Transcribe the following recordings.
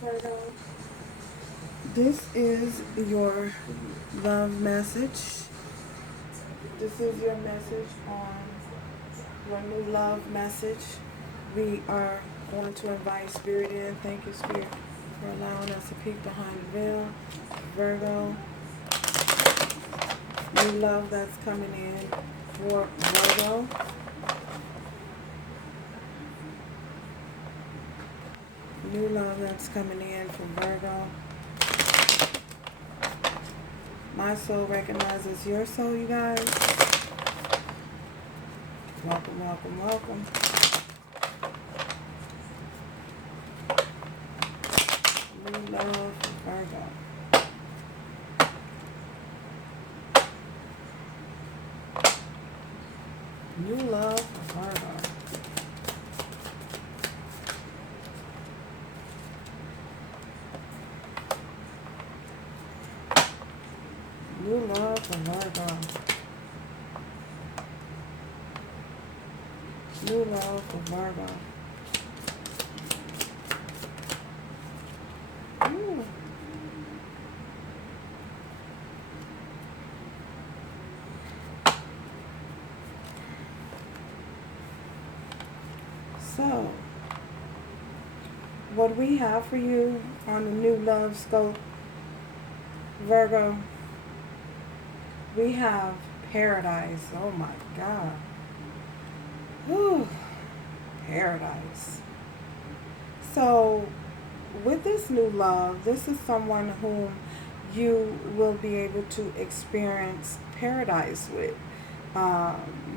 Virgo. This is your love message. This is your message on your new love message. We are going to invite Spirit in. Thank you, Spirit, for allowing us to peek behind the veil. Virgo, new love that's coming in for Virgo. New love that's coming in for Virgo. My soul recognizes your soul, you guys. Welcome, welcome, welcome. New love for Virgo. New love for Virgo. New love for Virgo. New love for Virgo. Ooh. So, what we have for you on the new love scope, Virgo, we have paradise. Oh my God. Whew. Paradise. So, with this new love, this is someone whom you will be able to experience paradise with.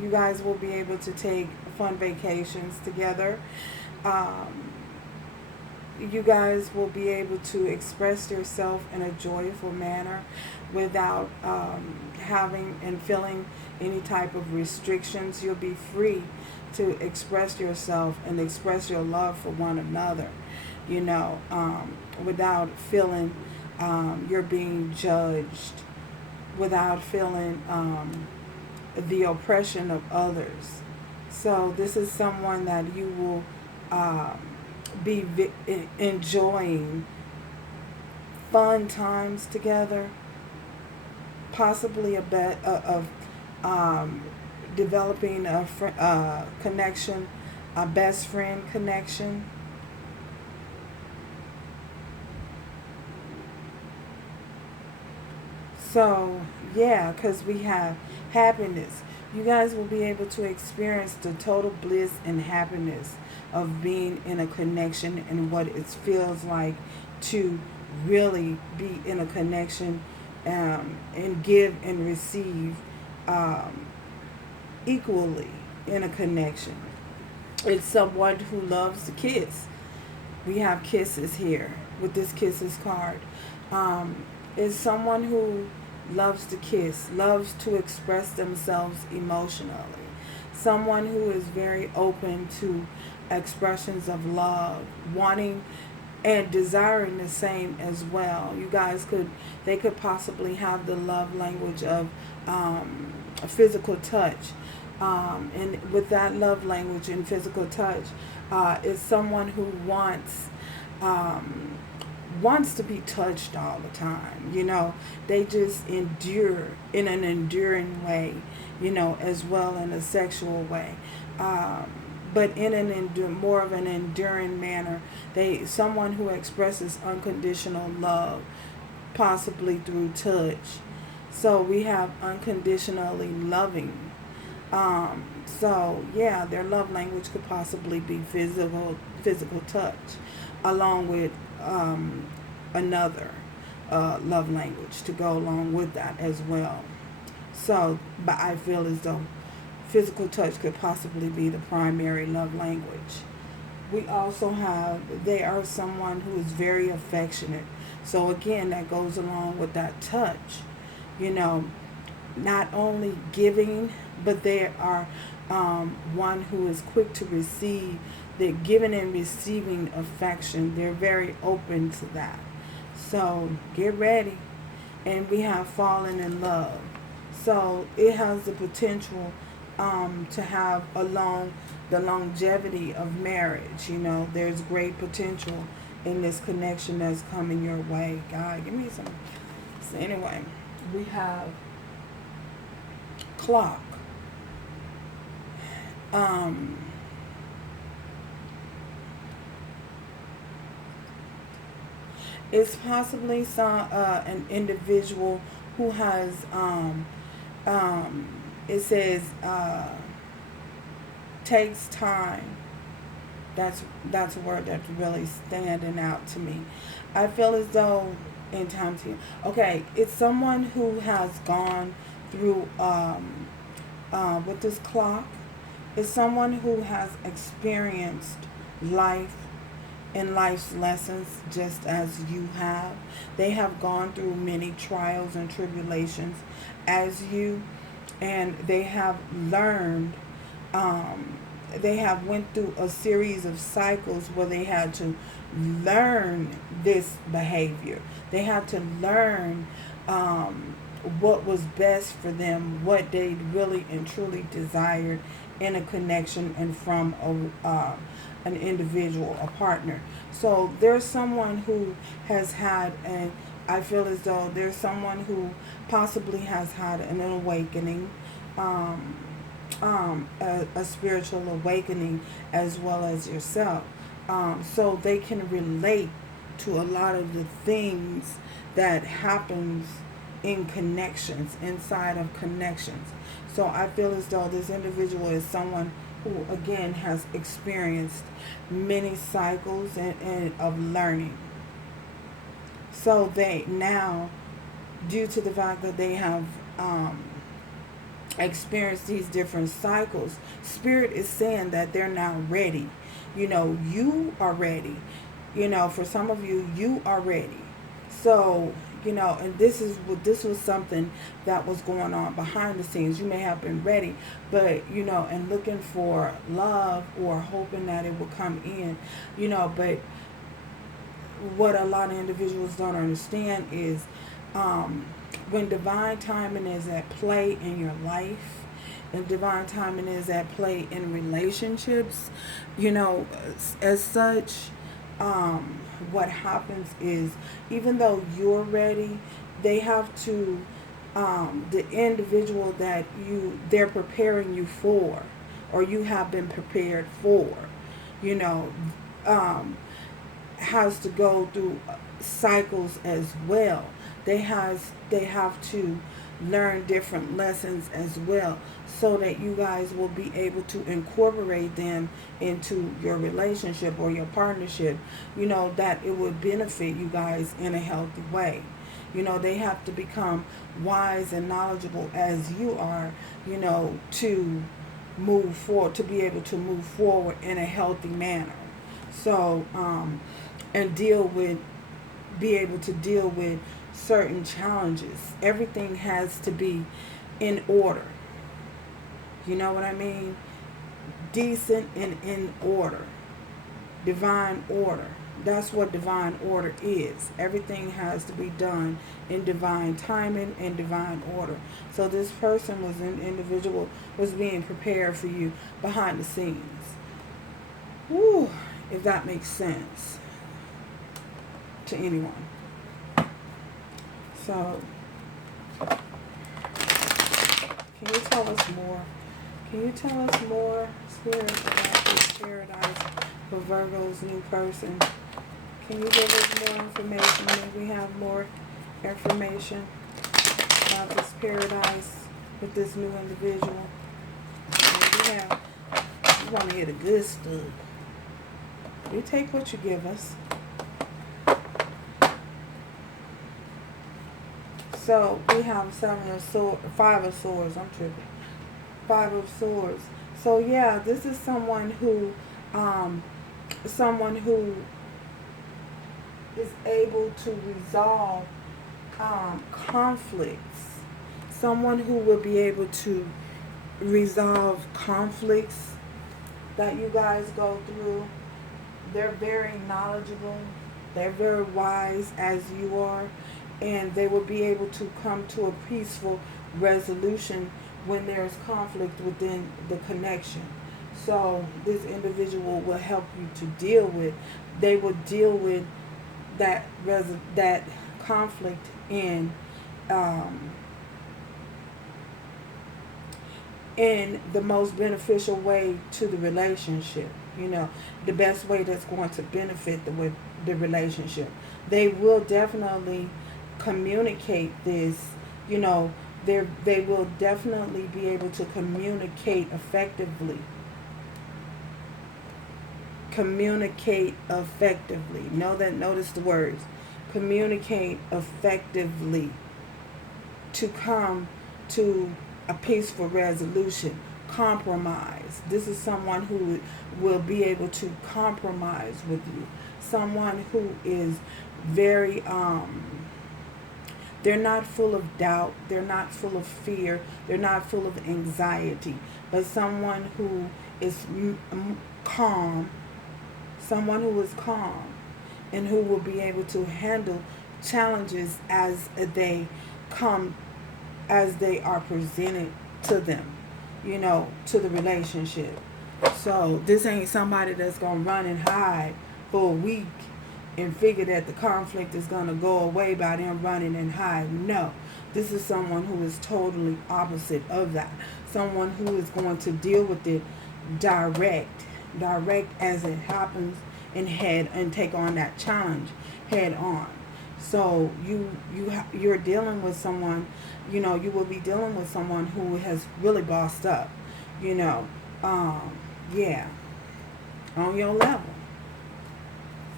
You guys will be able to take fun vacations together. Um, you guys will be able to express yourself in a joyful manner without having and feeling any type of restrictions. You'll be free to express yourself and express your love for one another, without feeling you're being judged, without feeling the oppression of others. So this is someone that you will be enjoying fun times together, possibly a bit of developing a connection, a best friend connection. So, yeah, because we have happiness. You guys will be able to experience the total bliss and happiness of being in a connection and what it feels like to really be in a connection, and give and receive um, equally in a connection. It's someone who loves to kiss. We have kisses here with this kisses card. Is someone who loves to kiss, loves to express themselves emotionally. Someone who is very open to expressions of love, wanting and desiring the same as well. They could possibly have the love language of physical touch. And with that love language and physical touch, is someone who wants to be touched all the time. They just endure in an enduring way, as well in a sexual way. But in more of an enduring manner. Someone who expresses unconditional love, possibly through touch. So we have unconditionally loving. So yeah, their love language could possibly be physical touch, along with another love language to go along with that as well. So, but I feel as though physical touch could possibly be the primary love language. We also have, they are someone who is very affectionate. So again, that goes along with that touch. You know, not only giving, but they are one who is quick to receive. They're giving and receiving affection. They're very open to that. So get ready. And we have fallen in love. So it has the potential to have the longevity of marriage. There's great potential in this connection that's coming your way. God, give me some. So anyway, we have clock. It's possibly an individual who has it says takes time. That's a word that's really standing out to me. I feel as though in time to okay, it's someone who has gone through with this clock. It's someone who has experienced life and life's lessons just as you have. They have gone through many trials and tribulations as you, and they have learned. They have went through a series of cycles where they had to learn this behavior. They had to learn what was best for them, what they really and truly desired in a connection and from an individual, a partner. So there's someone who has had, and I feel as though there's someone who possibly has had an awakening, a spiritual awakening as well as yourself. So they can relate to a lot of the things that happens in connections, inside of connections. So I feel as though this individual is someone who, again, has experienced many cycles and of learning. So they now, due to the fact that they have experienced these different cycles, Spirit is saying that they're now ready. You are ready. For some of you, you are ready. So, and this was something that was going on behind the scenes. You may have been ready, but, and looking for love or hoping that it would come in, but what a lot of individuals don't understand is when divine timing is at play in your life, and divine timing is at play in relationships, as such, what happens is, even though you're ready, they have to, the individual that they're preparing you for, or you have been prepared for, has to go through cycles as well. They have to learn different lessons as well, so that you guys will be able to incorporate them into your relationship or your partnership, that it would benefit you guys in a healthy way. They have to become wise and knowledgeable as you are, to move forward, to be able to move forward in a healthy manner. So, and be able to deal with certain challenges. Everything has to be in order. You know what I mean? Decent and in order. Divine order. That's what divine order is. Everything has to be done in divine timing and divine order. So this person individual was being prepared for you behind the scenes. Woo, if that makes sense to anyone. So, can you tell us more? Can you tell us more, Spirit, about this paradise for Virgo's new person? Can you give us more information? Maybe we have more information about this paradise with this new individual. We want to hear the good stuff. We take what you give us. So we have 5 of swords. I'm tripping. 5 of swords. So yeah, this is someone who is able to resolve conflicts. Someone who will be able to resolve conflicts that you guys go through. They're very knowledgeable. They're very wise as you are. And they will be able to come to a peaceful resolution when there's conflict within the connection. So this individual will help you to deal with. They will deal with that conflict um, in the most beneficial way to the relationship. You know, the best way that's going to benefit the relationship. They will definitely communicate this. You know, they will definitely be able to communicate effectively. Communicate effectively. Know that. Notice the words. Communicate effectively to come to a peaceful resolution. Compromise. This is someone who will be able to compromise with you. Someone who is very they're not full of doubt, they're not full of fear, they're not full of anxiety, but someone who is calm, someone who is calm and who will be able to handle challenges as they come, as they are presented to them, you know, to the relationship. So this ain't somebody that's going to run and hide for a week and figure that the conflict is going to go away by them running and hiding. No, this is someone who is totally opposite of that. Someone who is going to deal with it direct as it happens, and take on that challenge head on. So you're dealing with someone, you know, you will be dealing with someone who has really bossed up, you know, yeah, on your level.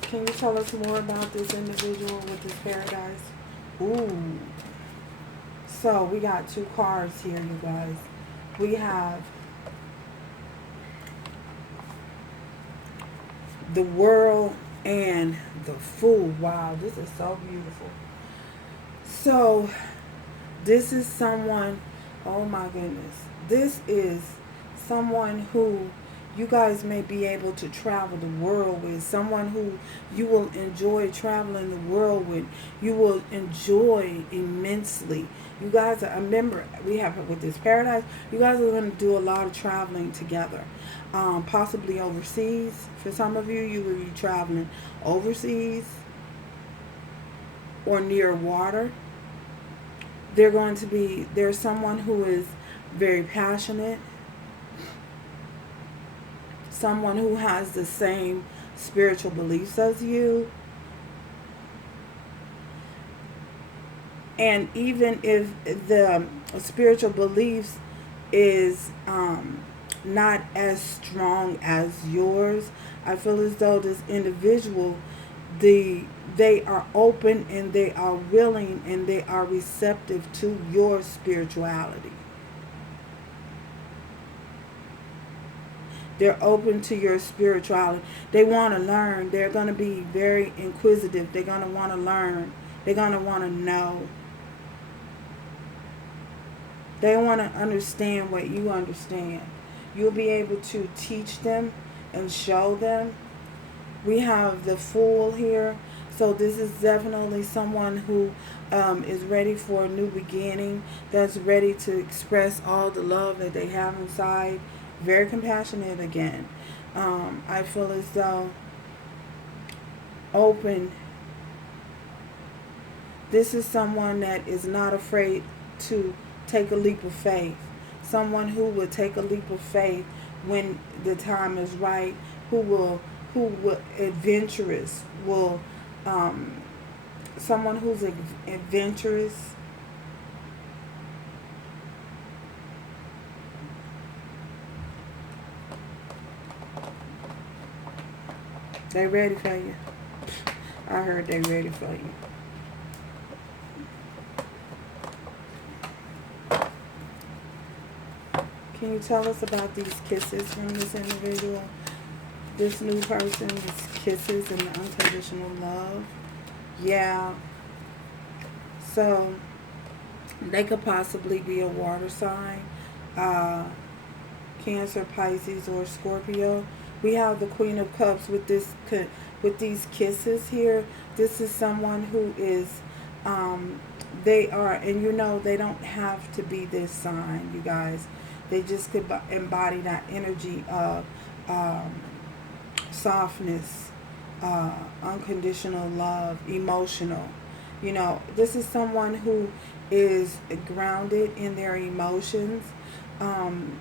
Can you tell us more about this individual with this paradise? Ooh. So we got two cards here, you guys. We have the World and the Fool. Wow, this is so beautiful. So this is someone, oh my goodness. This is someone who you guys may be able to travel the world with. Someone who you will enjoy traveling the world with. You will enjoy immensely. You guys, I remember we have with this paradise, you guys are going to do a lot of traveling together. Possibly overseas. For some of you, you will be traveling overseas or near water. There's someone who is very passionate, someone who has the same spiritual beliefs as you. And even if the spiritual beliefs is not as strong as yours, I feel as though this individual, they are open and they are willing and they are receptive to your spirituality. They're open to your spirituality. They want to learn. They're going to be very inquisitive. They're going to want to learn. They're going to want to know. They want to understand what you understand. You'll be able to teach them and show them. We have the Fool here. So this is definitely someone who is ready for a new beginning. That's ready to express all the love that they have inside. Very compassionate again. I feel as though open. This is someone that is not afraid to take a leap of faith. Someone who will take a leap of faith when the time is right. Who adventurous will. Someone who's adventurous. They ready for you. I heard they ready for you. Can you tell us about these kisses from this individual? This new person, these kisses and the unconditional love. Yeah. So, they could possibly be a water sign. Cancer, Pisces, or Scorpio. We have the Queen of Cups with these kisses here. This is someone who is, they are, and you know, they don't have to be this sign, you guys. They just could embody that energy of um, softness, unconditional love, emotional. You know, this is someone who is grounded in their emotions, um,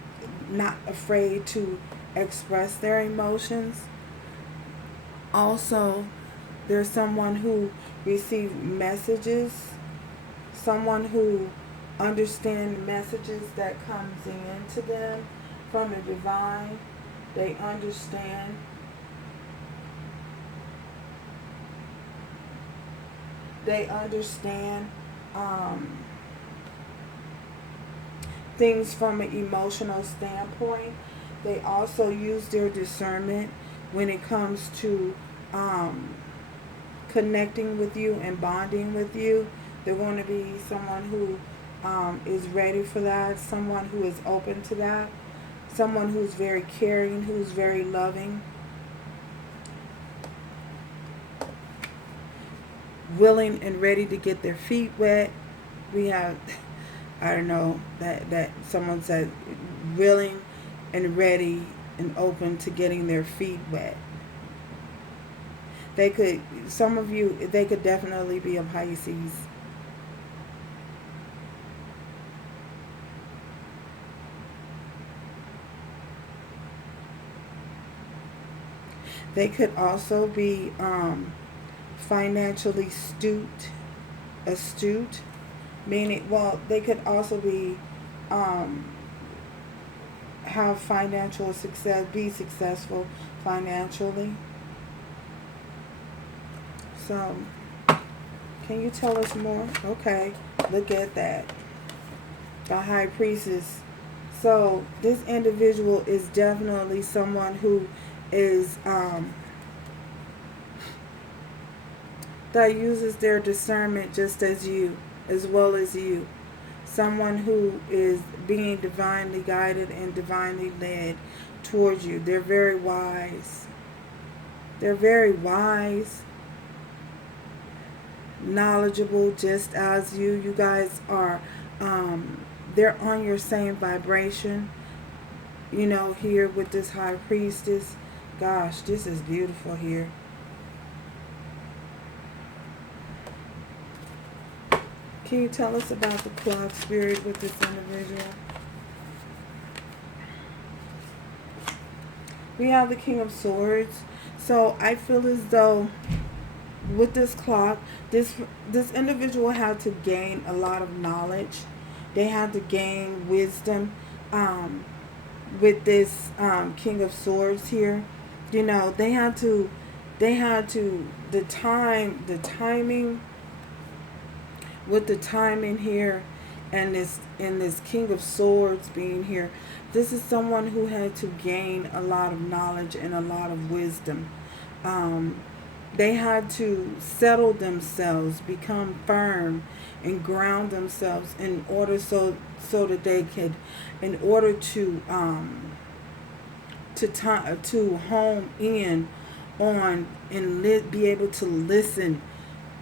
not afraid to express their emotions. Also, there's someone who receives messages, someone who understands messages that comes into them from the divine. They understand. They understand um, things from an emotional standpoint. They also use their discernment when it comes to um, connecting with you and bonding with you. They're going to be someone who is ready for that, someone who is open to that, someone who's very caring, who's very loving, willing and ready to get their feet wet. We have, I don't know, that someone said willing and ready and open to getting their feet wet. They could, some of you, they could definitely be a Pisces. They could also be financially astute, meaning, well, they could also be um, have financial success, be successful financially. So, can you tell us more? Okay, look at that. The High Priestess. So, this individual is definitely someone who is that uses their discernment just as you, as well as you. Someone who is being divinely guided and divinely led towards you. They're very wise. They're very wise, knowledgeable, just as you. You guys are, they're on your same vibration. You know, here with this High Priestess. Gosh, this is beautiful here. Can you tell us about the clock spirit with this individual? We have the King of Swords. So I feel as though with this clock, this individual had to gain a lot of knowledge. They had to gain wisdom with this King of Swords here. You know, the timing with the timing here, and this King of Swords being here. This is someone who had to gain a lot of knowledge and a lot of wisdom. They had to settle themselves, become firm, and ground themselves in order so that they could, in order to hone in on and be able to listen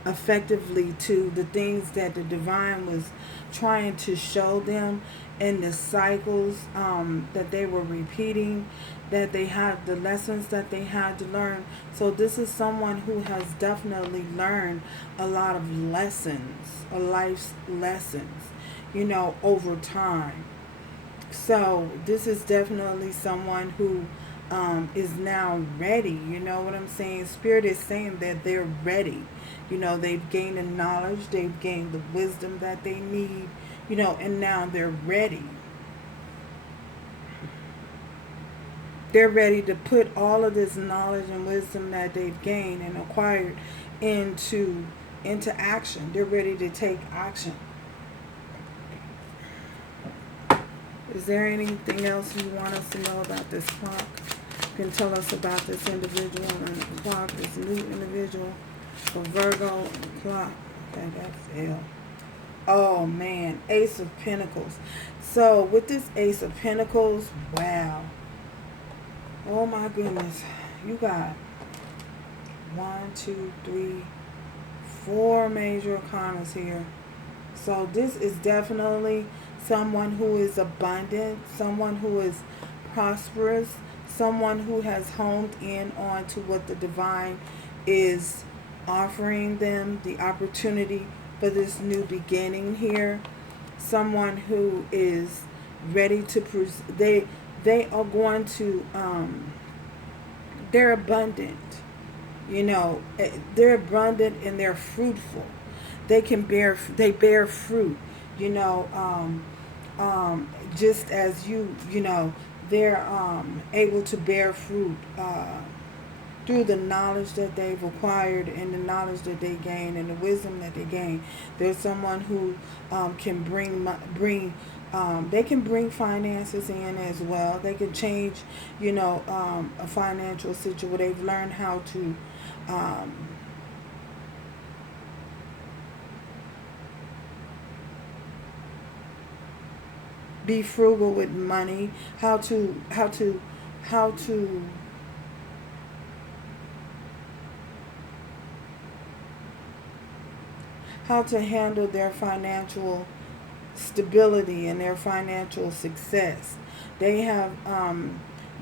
effectively to the things that the divine was trying to show them, and the cycles that they were repeating, that they had, the lessons that they had to learn. So this is someone who has definitely learned a lot of lessons, a life's lessons, you know, over time. So this is definitely someone who is now ready. You know what I'm saying? Spirit is saying that they're ready. You know, they've gained the knowledge, they've gained the wisdom that they need, you know, and now they're ready. They're ready to put all of this knowledge and wisdom that they've gained and acquired into action. They're ready to take action. Is there anything else you want us to know about this clock? You can tell us about this individual and the clock, this new individual for Virgo and the clock. Okay, that's L. Oh man, Ace of Pentacles. So with this Ace of Pentacles, wow. Oh my goodness. You got 1, 2, 3, 4 major arcanas here. So this is definitely someone who is abundant, someone who is prosperous, someone who has honed in on to what the divine is offering them, the opportunity for this new beginning here. Someone who is ready to they are going to they're abundant, they're abundant and they're fruitful. They bear fruit, you know just as they're able to bear fruit through the knowledge that they've acquired and the knowledge that they gain and the wisdom that they gain. There's someone who can they can bring finances in as well. They can change, a financial situation where they've learned how to be frugal with money, how to handle their financial stability and their financial success. They have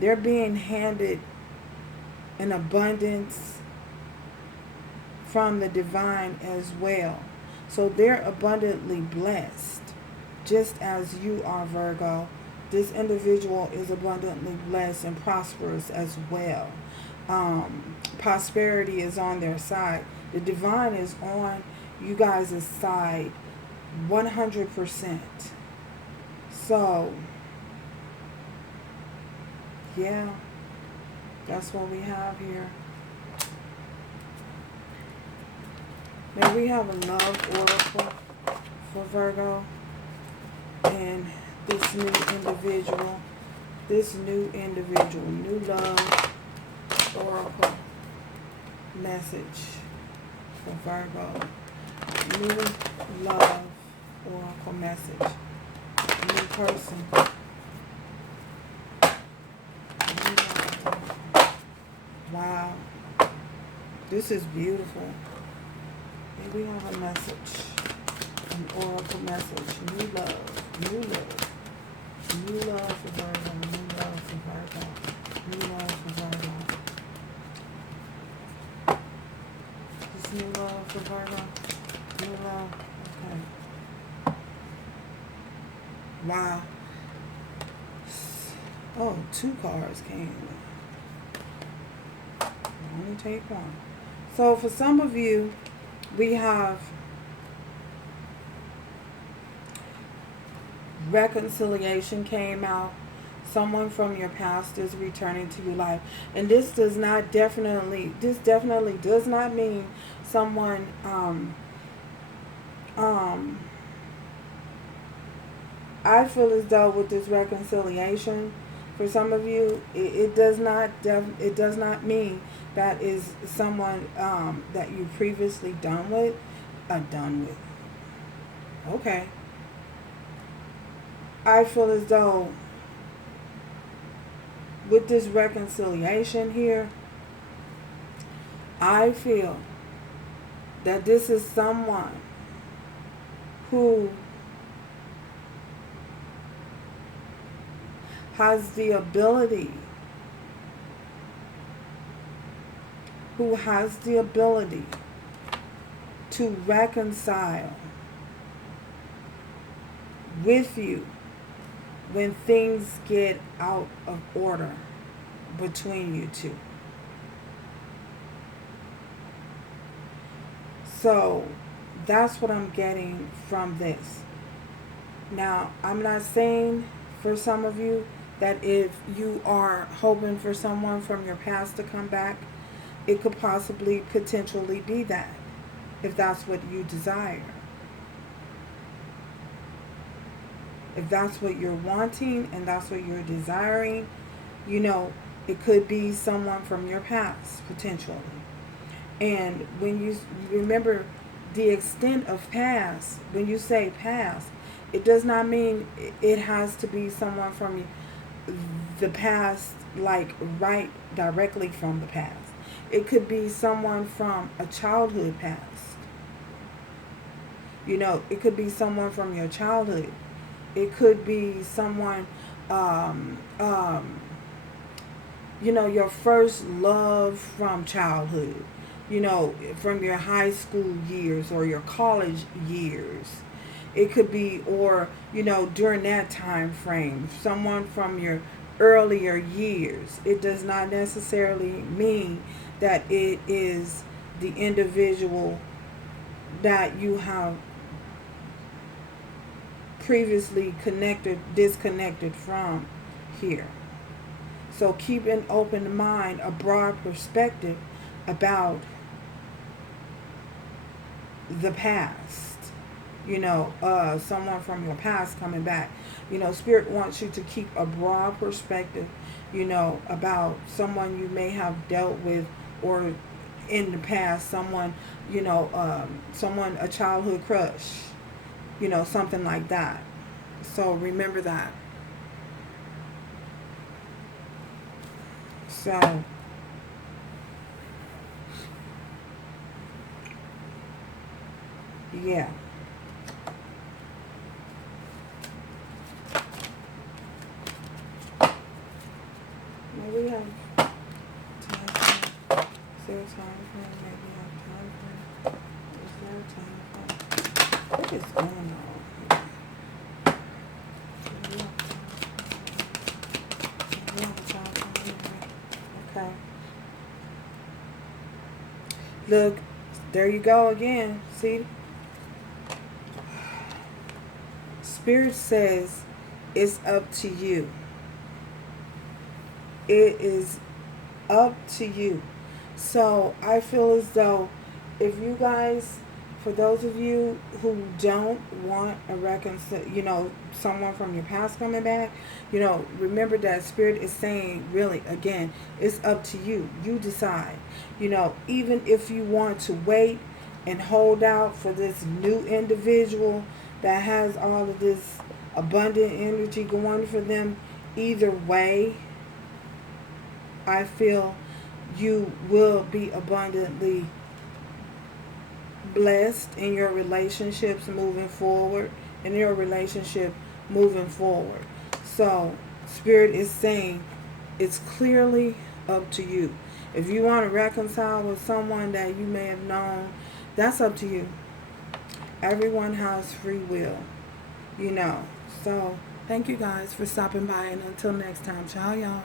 they're being handed an abundance from the divine as well. So they're abundantly blessed, just as you are, Virgo. This individual is abundantly blessed and prosperous as well. Prosperity is on their side. The divine is on you guys' side 100%. So, yeah, that's what we have here. Now we have a love oracle for Virgo and this new individual. New love oracle message for Virgo. New love oracle message. New person. Wow. This is beautiful. Here we have a message. An oracle message. New love. New love. New love for Virgo. New love for Virgo. New love for Virgo. This new love for Virgo. New love. Okay. Wow. Oh, 2 cards came. Only take one. So for some of you, we have reconciliation came out. Someone from your past is returning to your life. And this definitely does not mean someone I feel as though with this reconciliation, for some of you, it does not mean that is someone that you previously done with. Okay. I feel as though with this reconciliation here, I feel that this is someone who has the ability to reconcile with you when things get out of order between you two. So that's what I'm getting from this. Now, I'm not saying for some of you that if you are hoping for someone from your past to come back, it could potentially be that, if that's what you desire. If that's what you're wanting and that's what you're desiring, it could be someone from your past, potentially. And when you remember the extent of past, when you say past, it does not mean it has to be someone from the past, like right directly from the past. It could be someone from a childhood past. It could be someone from your childhood. It could be someone, your first love from childhood, from your high school years or your college years. It could be, or, during that time frame, someone from your earlier years. It does not necessarily mean that it is the individual that you have previously disconnected from here. So keep an open mind, a broad perspective about the past. Someone from your past coming back. Spirit wants you to keep a broad perspective, about someone you may have dealt with, or in the past, someone, a childhood crush, something like that. So remember that. So, yeah. Now we have time for, is there time for, maybe have time for, is there time for, what is going on? Do we have time for, okay. Look, there you go again. See? Spirit says it's up to you. It is up to you. So I feel as though if you guys, for those of you who don't want a someone from your past coming back, remember that Spirit is saying, really, again, it's up to you. You decide. Even if you want to wait and hold out for this new individual that has all of this abundant energy going for them, either way, I feel you will be abundantly blessed in your relationships moving forward, So, Spirit is saying it's clearly up to you. If you want to reconcile with someone that you may have known, that's up to you. Everyone has free will, So, thank you guys for stopping by, and until next time, ciao, y'all.